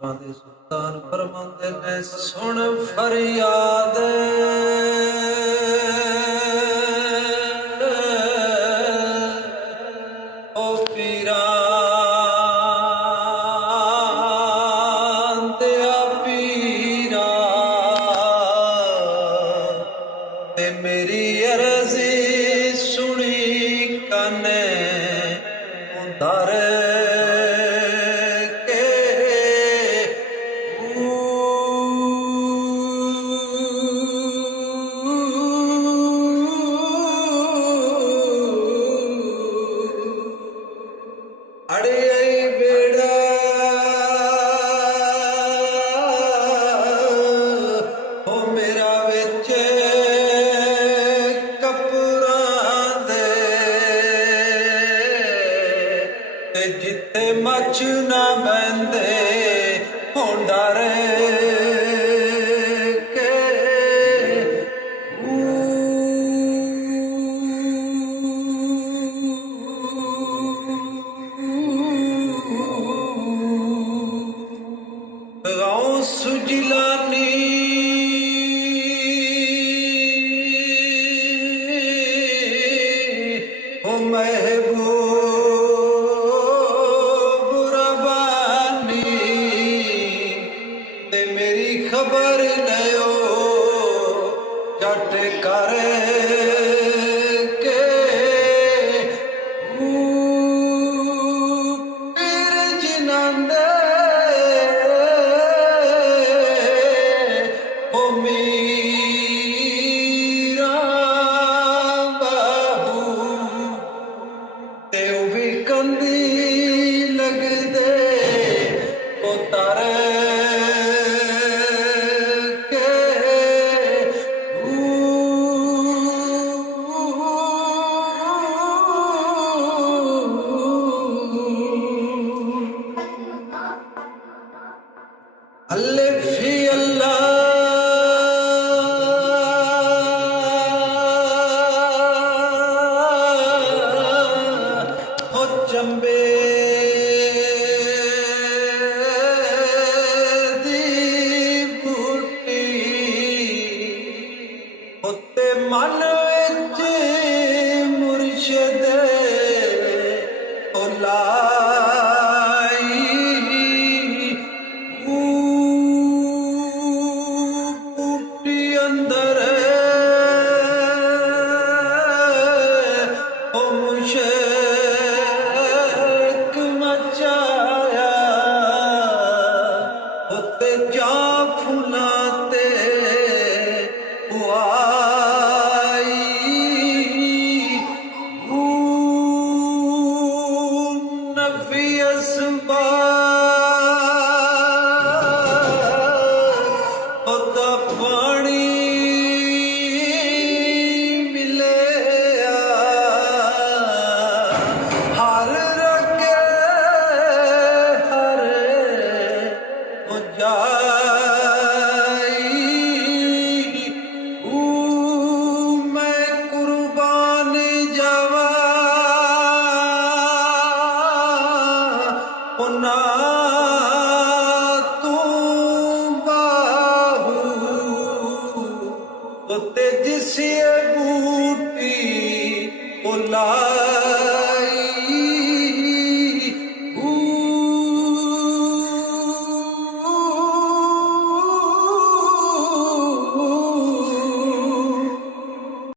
सुखां दे सुल्तान फरमांदे ने सुन फरियाद ओ पीरा दिया पीरा ते मेरी अर्जी सुनी कने उधर जिते मच ना बंदे होंदा रे के गौस जिलानी ओ महबूब खबर नयो जट कर के पीर जिनांदे ओ मीरा बाहू ते भी कंदी लगदे ओ तारे अल्फी अल्लाह हो चंबे दी बूटी होते मन विच मुर्शद ओला अंदर ओ मुशक मचाया होते जा फुलाते आई नफी असबा होता पानी मैं कुर्बान जावा ना तू बाहू ते जिसे बूटी ओला